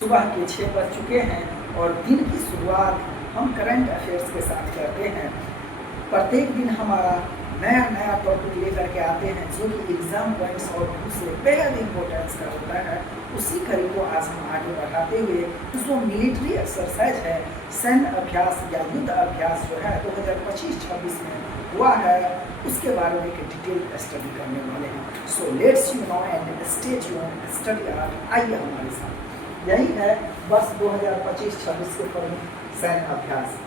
सुबह के 6 बज चुके हैं और दिन की शुरुआत हम करंट अफेयर्स के साथ करते हैं। प्रत्येक दिन हमारा नया नया टॉपिक लेकर के आते हैं जो कि एग्जाम पॉइंट्स और से बेहद इम्पोर्टेंस का होता है। उसी कड़ी को आज हम आगे बढ़ाते हुए जो मिलिट्री एक्सरसाइज है, सैन्य अभ्यास या युद्ध अभ्यास जो है 2025-26 में हुआ है, उसके बारे में एक डिटेल स्टडी करने वाले हैं। So let's you know and stay tuned, study hard. आइए हमारे साथ। यही है वर्ष 2025-26 के प्रमुख सैन्य अभ्यास।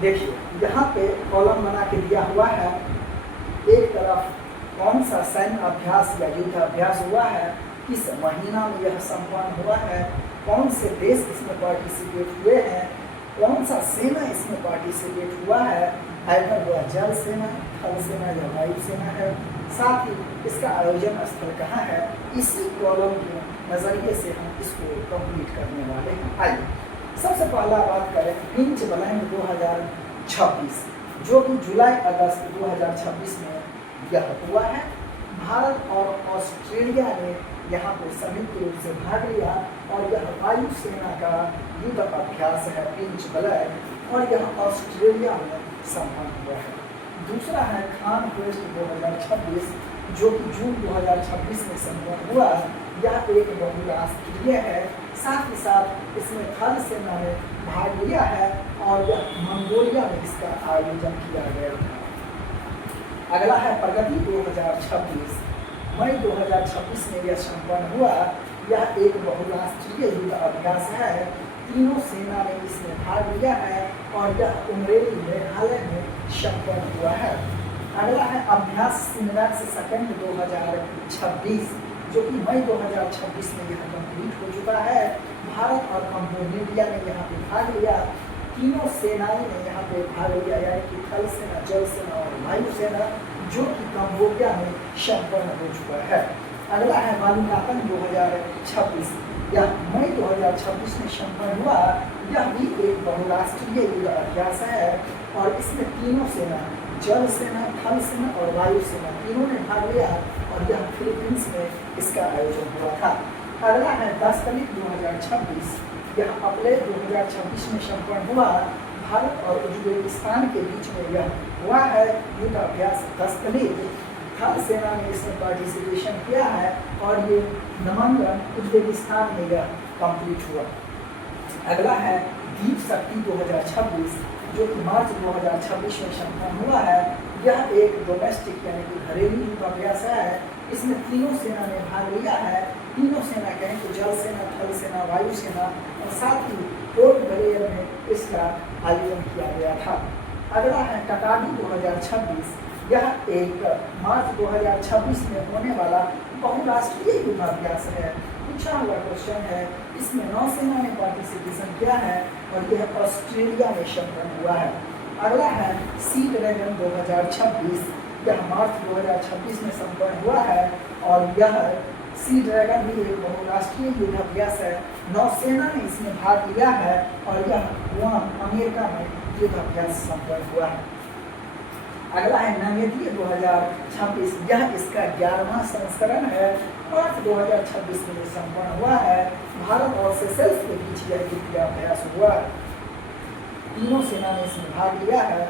देखिए यहाँ पे कॉलम बना के दिया हुआ है। एक तरफ कौन सा सैन्य अभ्यास या युद्ध अभ्यास हुआ है, किस महीना में यह संपन्न हुआ है, कौन से देश इसमें पार्टिसिपेट हुए हैं, कौन सा सेना इसमें पार्टिसिपेट हुआ है, अगर वह जल सेना, थल सेना या वायु सेना है, साथ ही इसका आयोजन स्थल कहाँ है। इसी कॉलम के नज़रिए से हम इसको कंप्लीट करने वाले हैं। आइए सबसे पहला बात करें पिंच ब्लैंक 2026 जो कि जुलाई अगस्त 2026 में यह हुआ है। भारत और ऑस्ट्रेलिया ने यहाँ पे संयुक्त रूप से भाग लिया और यह वायुसेना का युद्ध अभ्यास है पिंच ब्लैंक, और यह ऑस्ट्रेलिया में संपन्न हुआ है। दूसरा है खान क्वेस्ट 2026 जो कि जून 2026 में संपन्न हुआ। यह एक बहुराष्ट्रीय है, साथ ही साथ इसमें थल सेना ने भाग लिया है और यह मंगोलिया में इसका आयोजन किया गया था। अगला है प्रगति 2026, मई 2026 में यह संपन्न हुआ। यह एक बहुराष्ट्रीय युद्ध अभ्यास है, तीनों सेना ने इसमें भाग लिया है और यह उमरेली मेघालय में संपन्न हुआ है। अगला है अभ्यास सिनरैक्स सेकंड 2026 जो कि मई 2026 में यह कंप्लीट हो चुका है। भारत और कंबोडिया ने यहाँ पे भाग लिया। तीनों सेनाएं ने यहाँ पे भाग लिया, यानी कि थल सेना, जल सेना और वायु सेना, जो कि कंबोडिया में संपन्न हो चुका है। अगला है वालुकातन 2026, यह मई 2026 में संपन्न हुआ। यह भी एक बहुराष्ट्रीय युद्ध अभ्यास है और इसमें तीनों सेना, जल सेना, थल सेना और वायु सेना, तीनों ने भाग लिया और यह फिलीपींस में इसका आयोजन हुआ था। अगला है 10 तारीख 2026, यह अप्रैल 2026 में संपन्न हुआ। भारत और उज्बेकिस्तान के बीच में यह हुआ है युद्ध अभ्यास 10 तारीख। थल सेना ने इसमें पार्टिसिपेशन किया है और ये नामांकन उज्बेकिस्तान में यह कंप्लीट हुआ। अगला है दीप शक्ति 2026 जो कि मार्च 2026 में संपन्न हुआ है। यह एक डोमेस्टिक यानी कि घरेलू युद्ध अभ्यास है। इसमें तीनों सेना ने भाग लिया है। तीनों सेना कहें तो जल सेना, थल सेना, वायु सेना और साथ ही पोर्ट ब्लेयर में इसका आयोजन किया गया था। अगला है कटाडी 2026, यह एक मार्च 2026 में होने वाला बहुराष्ट्रीय युद्ध अभ्यास है। पूछा हुआ क्वेश्चन है, इसमें नौसेना ने पार्टिसिपेशन किया है और यह ऑस्ट्रेलिया में संपन्न हुआ है। अगला है सी ड्रैगन 2026, यह मार्च 2026 में संपन्न हुआ है और यह सी ड्रैगन भी एक बहुराष्ट्रीय युद्ध अभ्यास है। नौसेना ने इसमें भाग लिया है और यह गुआम, अमेरिका में युद्ध अभ्यास संपन्न हुआ है। अगला है नामेती 2026, यह इसका 11वां संस्करण है। मार्च 2026 में संपन्न हुआ है। भारत और सेशेल्स के बीच यह युद्ध अभ्यास हुआ। तीनों सेना ने इसमें भाग लिया है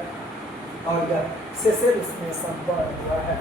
और यह सेशेल्स में संपन्न हुआ है।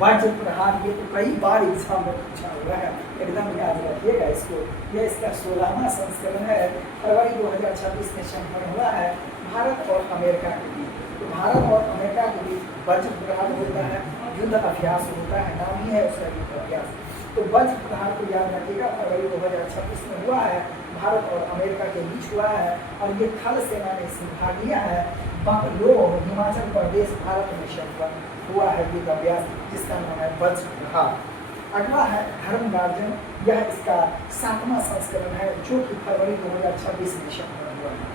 वज्र प्रहार ये तो कई बार एग्जाम में पूछा हुआ है, एकदम याद रखिएगा इसको। यह इसका 16वां संस्करण है। फरवरी 2026 में संपन्न हुआ है भारत और अमेरिका के बीच। तो भारत और अमेरिका के बीच वज्र प्रहार होता है, युद्ध अभ्यास होता है, नाम ही है उसका युद्ध अभ्यास। तो वज्र प्रहार को याद रखिएगा, फरवरी 2026 में हुआ है, भारत और अमेरिका के बीच हुआ है और ये थल सेना ने इसमें भाग लिया है। बंगलोर, हिमाचल प्रदेश, भारत में संपन्न हुआ है युद्ध अभ्यास जिसका नाम है वज्र प्रहार। अगला है धर्मगार्जन, यह इसका 7वां संस्करण है जो कि फरवरी 2026 में संपन्न हुआ है।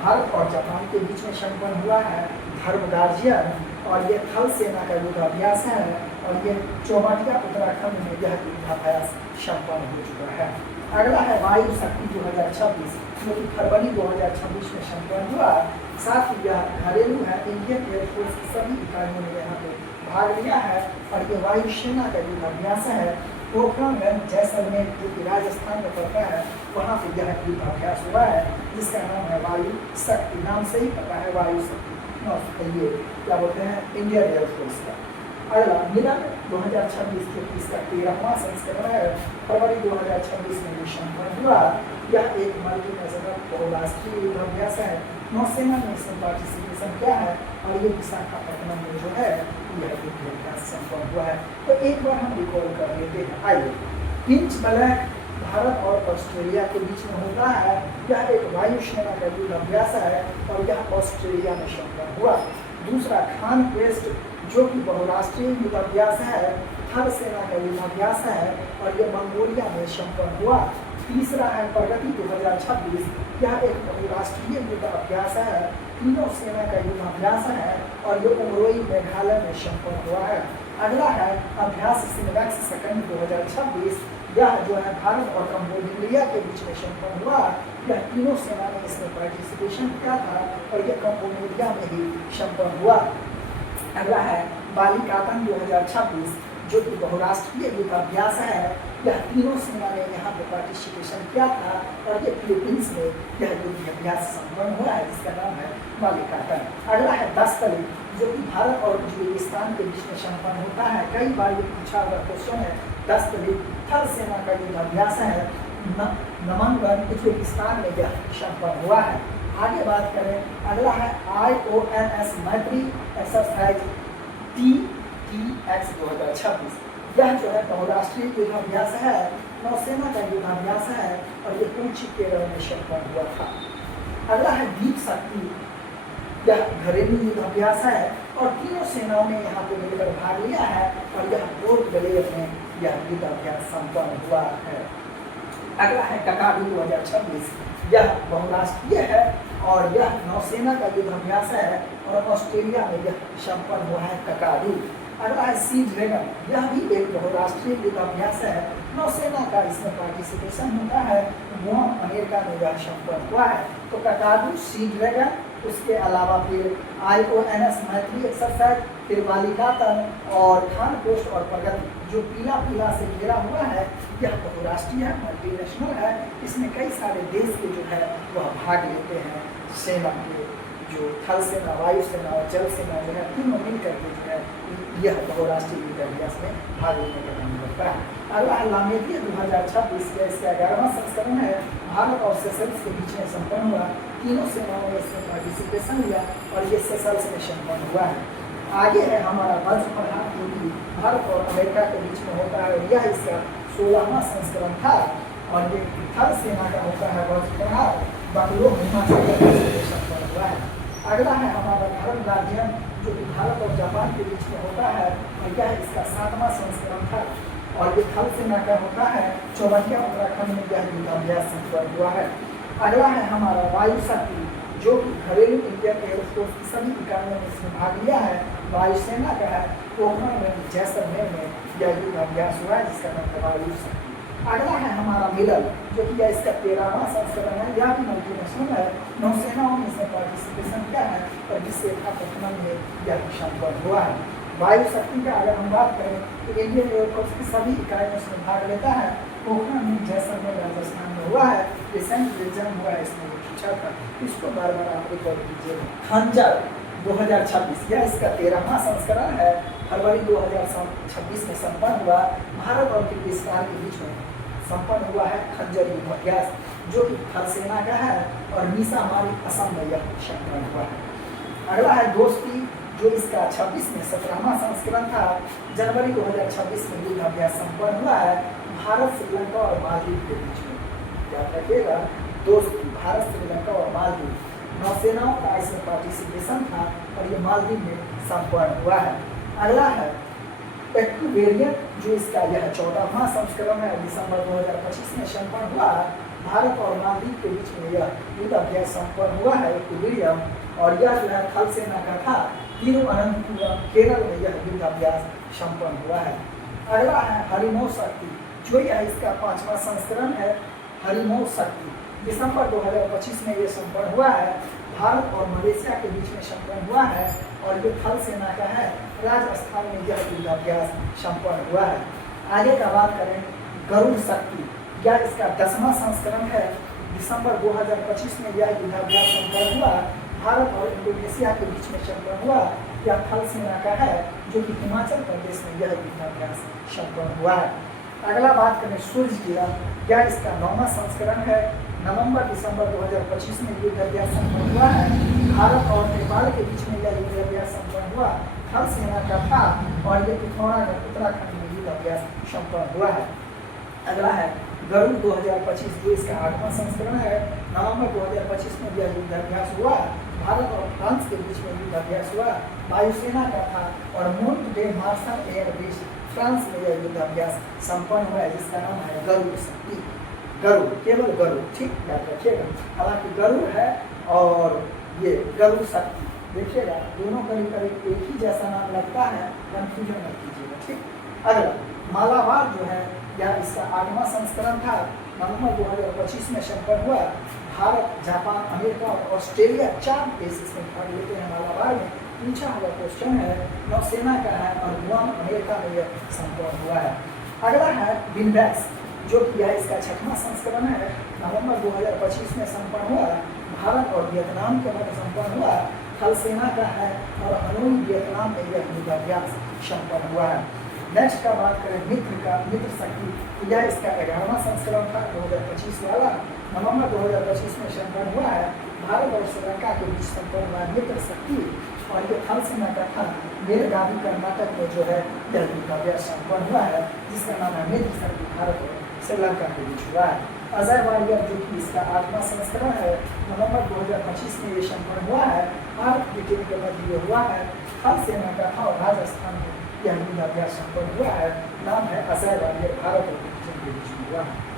भारत और जापान के बीच में संपन्न हुआ है धर्मगार्जियन और यह थल सेना का युद्ध अभ्यास है और यह चौबाटिया उत्तराखंड में यह युद्धाभ्यास संपन्न हो चुका है। अगला है वायु शक्ति 2026 जो कि फरवरी 2026 में संपन्न हुआ। साथ ही यह घरेलू है, इंडियन एयरफोर्स की सभी इकाइयों ने यहाँ पे भाग लिया है और ये वायुसेना का युद्ध अभ्यास है। पोखरणगंज जैसलमेर जो कि राजस्थान में पड़ता है, वहाँ पे यह युद्धाभ्यास हुआ है, जिसका नाम है वायु शक्ति। नाम से ही पता है वायु शक्ति। ये क्या बोलते हैं, इंडियन एयरफोर्स का। अगला मिलन 2026 जो कि इसका 13वां संस्करण है, फरवरी 2026 में ये संपन्न हुआ। यह एक मल्टीनेशनल बहुराष्ट्रीय युद्धाभ्यास है। नौसेना में इसमें पार्टिसिपेशन क्या है, और ये विशाखापट्टनम में जो है यह युद्धाभ्यास संपन्न हुआ है। तो एक बार हम रिकॉल कर लेते हैं। आइए, पिंच ब्लैक भारत और ऑस्ट्रेलिया के बीच में होता है। यह एक वायुसेना का युद्धाभ्यास है और यह ऑस्ट्रेलिया में संपन्न हुआ। दूसरा खान क्वेस्ट जो कि बहुराष्ट्रीय युद्धाभ्यास है, थल सेना का युद्धाभ्यास है और यह मंगोलिया में संपन्न हुआ। तीसरा है प्रगति 2026, यह एक बहुराष्ट्रीय युद्धाभ्यास है, तीनों सेना का युद्धाभ्यास है और ये उमरोई मेघालय में संपन्न हुआ है। अगला है अभ्यास सिनवैक्स सेकंड 2026, यह जो है भारत और कंबोडिया के बीच में संपन्न हुआ। यह तीनों सेना ने इसमें पार्टिसिपेशन किया था और यह कंबोडिया में ही संपन्न हुआ। अगला है बालिकातन 2026 जो कि बहुराष्ट्रीय युद्धाभ्यास है। यह तीनों सेना ने यहाँ पे पार्टिसिपेशन किया था और ये फिलीपींस में यह युद्धाभ्यास संपन्न हुआ है, जिसका नाम है बालिकातन। अगला है दस्तली जो कि भारत और उज्बेकिस्तान के बीच में संपन्न होता है। कई बार ये पूछा हुआ क्वेश्चन है। दस्तली थल सेना का युद्धाभ्यास है, नमनगढ़ उज्बेकिस्तान में यह संपन्न हुआ है। आगे बात करें, अगला है IONS मैत्री एक्सरसाइज TTX 2026, यह जो है बहुराष्ट्रीय युद्धाभ्यास है, नौसेना का युद्धाभ्यास है और ये कोची केरल में संपन्न हुआ था। अगला है दीप शक्ति, यह घरेलू युद्धाभ्यास है और तीनों सेनाओं ने यहाँ पे मिलकर भाग लिया है और यह पोर्ट ब्लेयर में यह युद्धाभ्यास संपन्न हुआ है। अगला है ककाडू 2026, यह बहुराष्ट्रीय है और यह नौसेना का युद्धाभ्यास है और ऑस्ट्रेलिया में यह संपन्न हुआ है ककाडू। अगला है सी ड्रैगन, यह भी एक बहुराष्ट्रीय युद्धाभ्यास है, नौसेना का इसमें पार्टिसिपेशन होता है, गुआम अमेरिका में यह संपन्न हुआ है। तो ककाडू, सी ड्रैगन, उसके अलावा फिर IONS मैत्री एक्सरसाइज, फिर बालिकातन और खान पोस्ट और प्रगति जो पीला पीला से घिरा हुआ है, यह बहुराष्ट्रीय है, मल्टीनेशनल है। इसमें कई सारे देश के जो है वह भाग लेते हैं। सेना के जो थल सेना, वायु सेना और जल सेना जो है तीनों मिलकर के जो है यह बहुराष्ट्रीय युद्धाभ्यास में भाग लेने का काम करता है। अगला है लामेटिया 2026, इसका 11वां संस्करण है, भारत और सेशल्स के बीच में संपन्न हुआ। तीनों सेनाओं ने इसमें पार्टिसिपेशन लिया और ये सेशल्स में संपन्न हुआ है। आगे है हमारा वज्र प्रहार जो कि भारत और अमेरिका के बीच में होता है और यह इसका 16वां संस्करण था और ये थल सेना का होता है वज्र प्रहार, बंगलो हिमाचल प्रदेश में संपन्न हुआ है। अगला है हमारा धर्म राज्य जो कि भारत और जापान के बीच में होता है और यह इसका 7वां संस्करण था और ये थल सेना का होता है। 54 उत्तराखंड में यह युद्धाभ्यास संपन्न हुआ है। अगला है हमारा वायु शक्ति जो कि घरेलू इंडियन एयरफोर्स की सभी इकाइयों ने इसमें भाग लिया है, वायुसेना का है, पोखरणगंज जैसलमेर में यह युद्धाभ्यास हुआ है, जिसका नाम है वायु शक्ति। अगला है हमारा मिलन जो कि इसका 13वां संस्करण है, यह भी मल्टीनेशनल है, नौसेनाओं ने इसमें पार्टिसिपेशन किया है और विशाखापट्टनम में यह संपन्न हुआ है। वायु शक्ति का अगर हम बात करें तो इंडियन एयरफोर्स की सभी इकाइयों इसमें भाग लेता है। पोखरणगंज जैसलमेर राजस्थान में हुआ है, रिसेंट एग्जाम हुआ है, इसमें पूछा था, इसको बार बार आप रिकॉर्ड कीजिएगा। खंजर 2026, यह इसका 13वां संस्करण है, फरवरी 2026 में संपन्न हुआ। भारत और किर्गिस्तान के बीच में संपन्न हुआ है खंजर युद्धाभ्यास जो कि थल सेना का है और मीसामारी असम में यह संपन्न हुआ है। अगला है दोस्ती जो इसका 26 में 17वां संस्करण था, जनवरी 2026 में युद्धाभ्यास संपन्न हुआ है भारत, श्रीलंका और मालदीव के बीच में। याद रखिएगा, दोस्ती भारत, श्रीलंका और मालदीव, नौसेनाओं का इसमें पार्टिसिपेशन था और ये मालदीव में संपन्न हुआ है। अगला है एक्वेरियन जो इसका यह 14वां संस्करण है, दिसंबर 2025 में संपन्न हुआ। भारत और मालदीव के बीच में यह युद्धाभ्यास संपन्न हुआ है एक्वेरियम और यह जो है थल सेना का था। तिरुवनंतपुरम केरल में यह युद्धाभ्यास संपन्न हुआ है। अगला है हरिमोह शक्ति जो यह इसका 5वां संस्करण है, हरिमोह शक्ति, दिसंबर 2025 में यह संपन्न हुआ है। भारत और मलेशिया के बीच में संपन्न हुआ है और ये थल सेना का है, राजस्थान में यह युद्धाभ्यास संपन्न हुआ है। आगे का बात करें गरुड़ शक्ति, यह इसका 10वां संस्करण है। दिसंबर 2025 में यह युद्धाभ्यास संपन्न हुआ। भारत और इंडोनेशिया के बीच में संपन्न हुआ। यह थल सेना का है, जो कि हिमाचल प्रदेश में यह युद्धाभ्यास संपन्न हुआ है। अगला बात करें सूर्य किरण, यह इसका 9वां संस्करण है। नवंबर दिसंबर 2025 में युद्धाभ्यास संपन्न हुआ है। भारत और नेपाल के बीच में यह युद्धाभ्यास संपन्न हुआ। थल सेना का था और ये पिथौरागढ़ उत्तराखंड में युद्धाभ्यास संपन्न हुआ है। अगला है गरुड़ 2025, ये इसका 8वां संस्करण है। नवंबर 2025 में यह युद्धाभ्यास हुआ। भारत और फ्रांस के बीच में युद्धाभ्यास हुआ। वायुसेना का था और Mont de Marsan airbase France में यह युद्धाभ्यास संपन्न हुआ है, जिसका नाम है गरुड़ शक्ति। गरुड़, केवल गरुड़, ठीक याद रखिएगा। हालांकि गरुड़ है और ये गरुड़ शक्ति, देखिएगा दोनों करीब करीब एक ही जैसा नाम लगता है, कंफ्यूजन मत कीजिएगा, ठीक। अगला मालाबार जो है, यह इसका 8वां संस्करण था। नवंबर 2025 में संपन्न हुआ। भारत, जापान, अमेरिका और ऑस्ट्रेलिया 4 देश इसमें भाग लेते हैं। मालाबार में पूछा हुआ क्वेश्चन है, नौसेना का है और गुआम अमेरिका में यह संपन्न हुआ है। अगला है विनबैक्स, जो कि यह इसका 6वां संस्करण है। नवंबर 2025 में संपन्न हुआ। भारत और वियतनाम के मध्य संपन्न हुआ। थल सेना का है और हनोई वियतनाम में यह युद्धाभ्यास संपन्न हुआ है। नेक्स्ट का बात करें मित्र का, मित्र शक्ति, यह इसका 11वां संस्करण था 2025 वाला। नवंबर 2025 में संपन्न हुआ है। भारत और श्रीलंका के बीच संपन्न हुआ मित्र शक्ति और ये थल सेना का था। बेलगावी कर्नाटक में जो है यह युद्धाभ्यास संपन्न हुआ है, जिसका नाम है मित्र शक्ति। भारत और श्रीलंका के बीच हुआ है। अजय वारियर, जो कि इसका 8वां संस्करण है। नवंबर 2025 में ये संपन्न हुआ है। भारत ब्रिटेन के मध्य ये हुआ है। थल सेना का था और राजस्थान में यह युद्धाभ्यास संपन्न हुआ है। नाम है अजय वारियर। भारत और ब्रिटेन के बीच में हुआ है।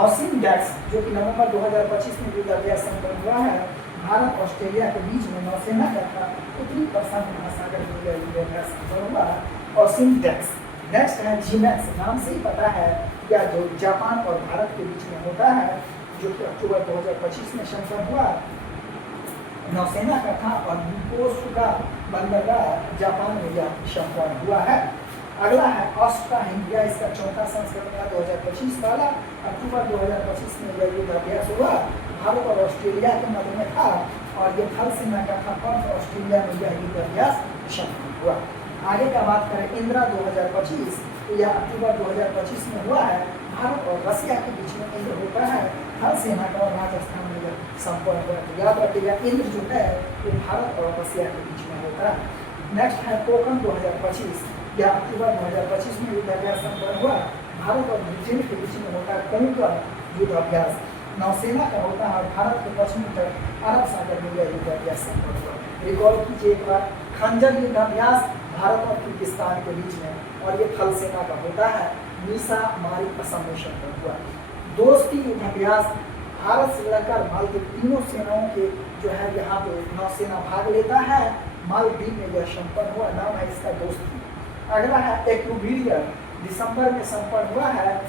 ऑसिम डैक्स, जो कि नवंबर 2025 में युद्धाभ्यास संपन्न हुआ है। भारत ऑस्ट्रेलिया के बीच में नौसेना का था। उत्तरी प्रशांत महासागर में यह युद्धाभ्यास संपन्न हुआ। ऑसिम डैक्स। नेक्स्ट है जीमैक्स, नाम से ही पता है, या जो जापान और भारत के बीच में होता है, जो कि अक्टूबर 2025 में संपन्न हुआ। नौसेना का था और योकोसुका बंदरगाह जापान में यह संपन्न हुआ है। अगला है ऑस्ट्रा इंडिया, इसका 4था संस्करण था 2025 वाला। अक्टूबर 2025 में यह युद्धाभ्यास हुआ। भारत और ऑस्ट्रेलिया के मध्य में था और ये थल सेना का था और ऑस्ट्रेलिया में यह युद्धाभ्यास संपन्न हुआ। आगे का बात करें इंदिरा 2025, तो यह अक्टूबर 2025 में हुआ है। भारत और रसिया के बीच में इंद्र होता है। थल सेना का और राजस्थान में यह संपन्न हुआ। तो याद रखिएगा इंद्र जो है वो भारत और रसिया के बीच में होता है। नेक्स्ट है पोखरण 2025, यह अक्टूबर 2025 में युद्धाभ्यास संपन्न हुआ। भारत और ब्रिटेन के बीच में होता है कोंकण युद्धाभ्यास। नौसेना का होता है और भारत के पश्चिमी तट अरब सागर में यह युद्धाभ्यास संपन्न हुआ। रिकॉल कीजिए एक बार, खंजर युद्धाभ्यास भारत और किर्गिस्तान के बीच में और ये थल सेना का होता है। मीसा मारी असम में संपन्न हुआ। दोस्ती युद्धाभ्यास भारत, श्रीलंका और मालदीव तीनों सेनाओं के जो है यहाँ पे नौसेना भाग लेता है। मालदीव में यह संपन्न हुआ। नाम है इसका दोस्ती। अगला है एक्यूबिलियर, दिसंबर में संपन्न हुआ है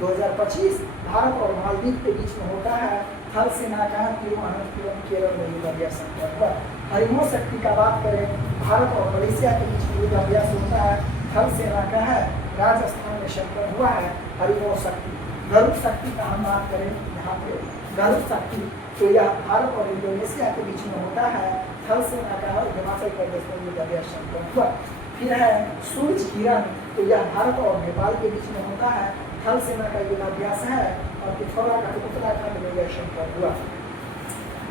2025। भारत और मालदीव के बीच में होता है। थल सेना का तिरुवनंतपुरम केरल में युद्धाभ्यास संपन्न हुआ। हरिमो शक्ति का बात करें, भारत और मलेशिया के बीच में युद्धाभ्यास होता है। थल सेना का है। राजस्थान में संपन्न हुआ है हरिमो शक्ति। गरुड़ शक्ति का हम बात करें यहाँ पे, गरुड़ शक्ति तो यह भारत और इंडोनेशिया के बीच में होता है। थल सेना का और हिमाचल प्रदेश में युद्धाभ्यास संपन्न हुआ। फिर है सूर्य किरण, तो यह भारत और नेपाल के बीच में होता है। थल सेना का युद्धाभ्यास है और पिथौरागढ़ उत्तराखंड में यह संपन्न हुआ।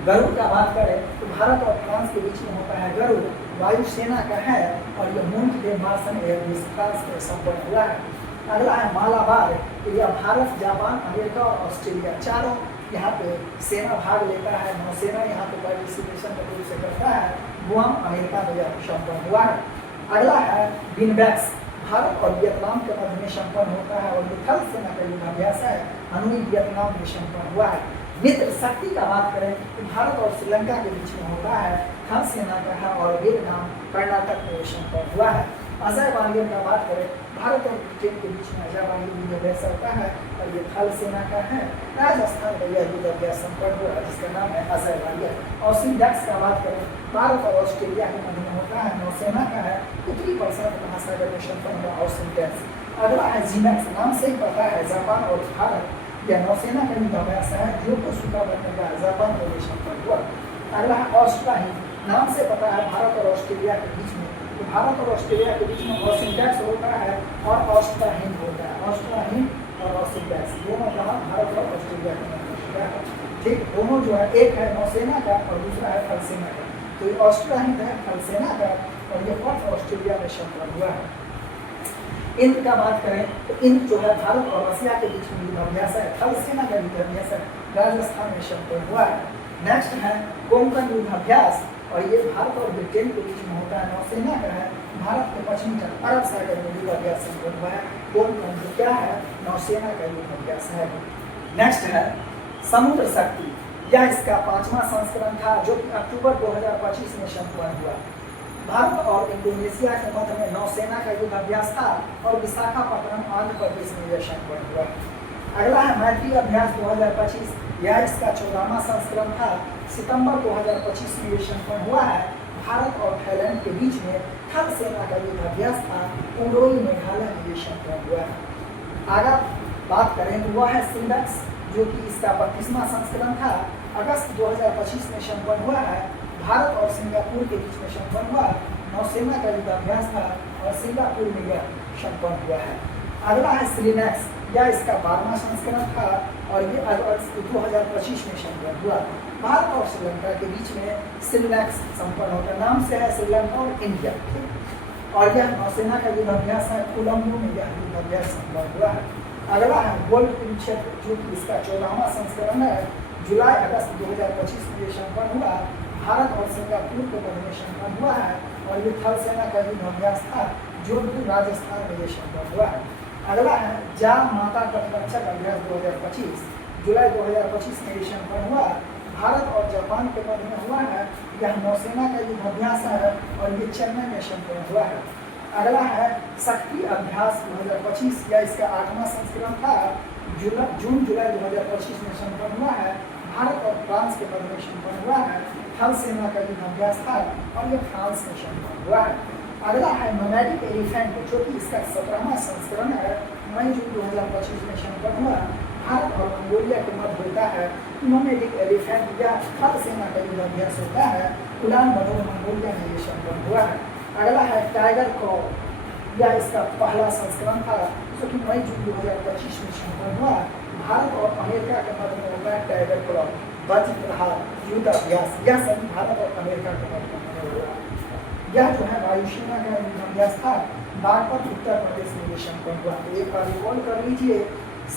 गरुड़ का बात करें तो भारत और फ्रांस के बीच में होता है गरुड़। वायुसेना का है और यह Mont de Marsan airbase France में संपन्न हुआ है। अगला है मालाबार, तो यह भारत, जापान, अमेरिका और ऑस्ट्रेलिया चारों यहाँ पे सेना भाग लेता है। नौसेना यहाँ पे पार्टिसिपेशन रूप से करता है। गुआम अमेरिका में यह संपन्न हुआ है। अगला है विनबैक्स, भारत और वियतनाम के मध्य में संपन्न होता है और ये थल सेना का युद्धाभ्यास है। हनोई वियतनाम में संपन्न हुआ है। मित्र शक्ति का बात करें तो भारत और श्रीलंका के बीच में होता है। थल सेना का है और वियतनाम कर्नाटक में संपन्न हुआ है। अजय वारियर का बात करें, भारत और ब्रिटेन के बीच में अजय वारियर युद्धाभ्यास होता है और ये थल सेना का है। राजस्थान में यह युद्धाभ्यास संपन्न हुआ जिसका नाम है अजय वारियर। ऑसिम डैक्स का बात करें, भारत और ऑस्ट्रेलिया के मध्य में होता है। नौसेना का है। उत्तरी प्रशांत महासागर में संपन्न हुआ ऑसिम डैक्स। अगला है जीमैक्स, नाम से ही पता है जापान और भारत या नौसेना का युद्ध अभ्यास है जो को सूखा बनने का जापान और देशों पर हुआ। अगला है ऑस्ट्रा हिंद, नाम से पता है भारत और ऑस्ट्रेलिया के बीच में, तो भारत और ऑस्ट्रेलिया के बीच में ऑसिंटैक्स होता है और ऑस्ट्रा हिंद होता है। ऑस्ट्रा हिंद और ऑसिंटैक्स दोनों जहाँ भारत और ऑस्ट्रेलिया के मध्य होता है। ठीक, दोनों जो है, एक है नौसेना का और दूसरा है थल सेना का। तो ये ऑस्ट्रा हिंद है थल सेना का और ये फर्स्ट ऑस्ट्रेलिया में संपन्न हुआ है। इंद्र का बात करें तो इंद्र जो है भारत और रसिया के बीच में युद्ध अभ्यास है, थल सेना का युद्ध अभ्यास है, राजस्थान में संपन्न हुआ है। नेक्स्ट है कोंकण युद्ध अभ्यास और ये भारत और ब्रिटेन के बीच में होता है, नौसेना का है, भारत के पश्चिमी तट अरब सागर में युद्ध अभ्यास संपन्न हुआ है। कोंकण जो क्या है, नौसेना का युद्ध अभ्यास है। नेक्स्ट है समुद्र शक्ति, यह इसका 5वां संस्करण था जो कि अक्टूबर 2025 में संपन्न हुआ। भारत और इंडोनेशिया के मध्य में नौसेना का युद्ध अभ्यास था और विशाखापट्टनम आंध्र प्रदेश में यह संपन्न हुआ। अगला है मैत्री अभ्यास 2025, यह इसका 14वां संस्करण था, सितंबर 2025 में यह संपन्न हुआ है। भारत और थाईलैंड के बीच में थल सेना का युद्ध अभ्यास था, उमरोई मेघालय में यह संपन्न हुआ है। आगे बात करें तो वह है सिंडक्स जो कि इसका 32वां संस्करण था, अगस्त 2025 में संपन्न हुआ है। भारत और सिंगापुर के बीच में संपन्न हुआ, नौसेना का युद्ध अभ्यास था और सिंगापुर में यह संपन्न हुआ है। अगला है सिलिनैक्स, यह इसका 12वां संस्करण था और ये अगस्त 2025 में संपन्न हुआ। भारत और श्रीलंका के बीच में सिलिनैक्स संपन्न होता, नाम से है श्रीलंका और इंडिया, और यह नौसेना का युद्ध अभ्यास है, कोलंबो में यह युद्ध अभ्यास संपन्न हुआ है। अगला है गोल्ड कुरुक्षेत्र जो कि इसका 14वां संस्करण है, जुलाई अगस्त 2025 में संपन्न हुआ। भारत और सिंगापुर के मध्य में संपन्न हुआ है और ये थल सेना का युद्ध अभ्यास था, जोधपुर राजस्थान में ये संपन्न हुआ है। अगला है जा माता तटरक्षक अभ्यास 2025, जुलाई 2025 में ये संपन्न हुआ। भारत और जापान के मध्य में हुआ है, यह नौसेना का युद्ध अभ्यास है और ये चेन्नई में संपन्न हुआ है। अगला है शक्ति अभ्यास 2025, यह इसका 8वां संस्करण था, जून जुलाई 2025 में संपन्न हुआ है। भारत और फ्रांस के मध्य में संपन्न हुआ है, थल सेना का युद्ध अभ्यास था और ये फ्रांस में संपन्न हुआ है। अगला है नोमैडिक एलिफेंट जो कि इसका 17वां संस्करण है, मई जून 2025 में संपन्न हुआ। भारत और मंगोलिया के मध्य होता है। नोमैडिक एलिफेंट यह थल सेना का युद्ध अभ्यास होता है, उलान बटोर मंगोलिया में ये संपन्न हुआ है। अगला है टाइगर क्रॉ, यह इसका पहला संस्करण था जो कि मई जून 2025 में संपन्न हुआ। भारत और अमेरिका के मध्य में होता है टाइगर क्रॉ वज्र प्रहार युद्ध अभ्यास, यह सभी भारत और अमेरिका के मध्य में हुआ। यह जो है वायुसेना का युद्ध अभ्यास था, बागपत उत्तर प्रदेश में ये संपन्न हुआ। तो एक बार रिकॉल कर लीजिए,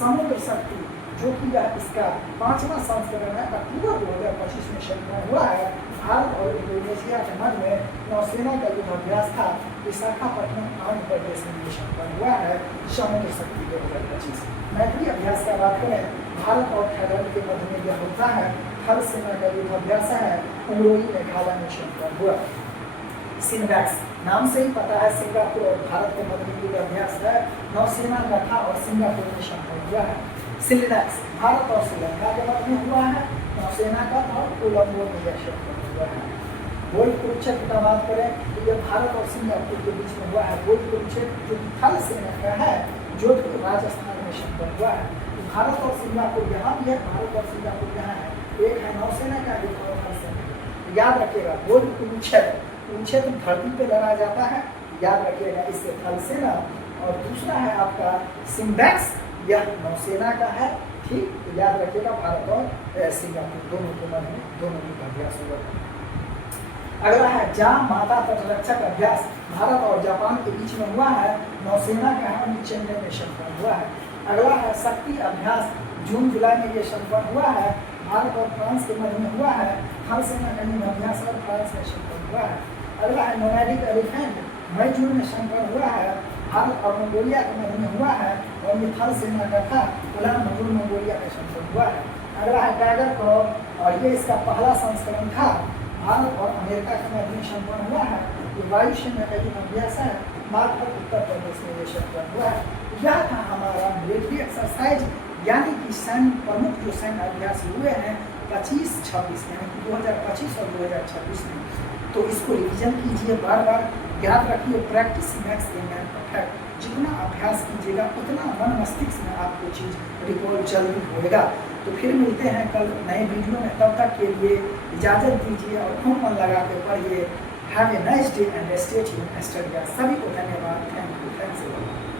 समुद्र शक्ति जो कि यह इसका 5वां संस्करण है, अक्टूबर 2025 में संपन्न हुआ है। भारत और इंडोनेशिया के मध्य में नौसेना का युद्ध अभ्यास था, विशाखापट्टनम आंध्र प्रदेश में ये संपन्न हुआ है। समुद्र शक्ति 2025। मैत्री अभ्यास का बात करें, भारत और थाईलैंड के मध्य में यह होता है, थल सेना का युद्ध अभ्यास है, उमरोई मेघालय में संपन्न हुआ। सिंडैक्स, नाम से ही पता है सिंगापुर और भारत के मध्य में युद्ध अभ्यास है, नौसेना का था और सिंगापुर में संपन्न हुआ है। सिलिनैक्स भारत और श्रीलंका के मध्य में हुआ है, नौसेना का और कोलंबो में यह संपन्न हुआ है। गोल्ड कुरुक्षेत्र की बात करें तो यह भारत और सिंगापुर के बीच में हुआ है। गोल्ड कुरुक्षेत्र जो थल सेना का है, जोधपुर राजस्थान में संपन्न हुआ है। भारत और सिंगापुर यहाँ भी है, भारत और सिंगापुर यहाँ है, एक है नौसेना का एक और थल सेना। याद रखिएगा गोल्ड कुरुक्षेत्र धरती पे लड़ा जाता है, याद रखिएगा इससे थल सेना, और दूसरा है आपका सिंडैक्स, यह नौसेना का है। ठीक, तो याद रखिएगा भारत और सिंगापुर दोनों के मध्य में दोनों युद्ध अभ्यास हुआ। अगला है जा माता तटरक्षक अभ्यास, भारत और जापान के बीच में हुआ है, नौसेना का है, चेन्नई में संपन्न हुआ है। अगला है शक्ति अभ्यास, जून जुलाई में ये संपन्न हुआ है, भारत और फ्रांस के मध्य में हुआ है, थल सेना का युद्ध अभ्यास और फ्रांस में संपन्न हुआ है। अगला है नोमैडिक एलिफेंट, मई जून में संपन्न हुआ है, भारत और मंगोलिया के मध्य में हुआ है और ये थल सेना का था, उलान बटोर मंगोलिया में संपन्न हुआ है। अगला है टाइगर क्रॉ और ये इसका पहला संस्करण था, भारत और अमेरिका के मध्य में संपन्न हुआ है। ये वायुसेना का युद्ध अभ्यास है, बागपत उत्तर प्रदेश में ये संपन्न हुआ है। यह था हमारा मिलिट्री एक्सरसाइज, यानी कि सैन्य प्रमुख जो सैन्य अभ्यास हुए हैं 25-26 यानी कि 2025 और 2026 में। तो इसको रिवीजन कीजिए बार बार, याद रखिए, practice makes a man perfect. जितना अभ्यास कीजिएगा उतना मन मस्तिष्क में आपको चीज़ रिकॉल जल्दी होएगा। तो फिर मिलते हैं कल नए वीडियो में, तब तक के लिए इजाज़त दीजिए और खूब मन लगा के पढ़िए। Have a nice day and stay tuned. सभी को धन्यवाद। Thank you. Thanks a lot.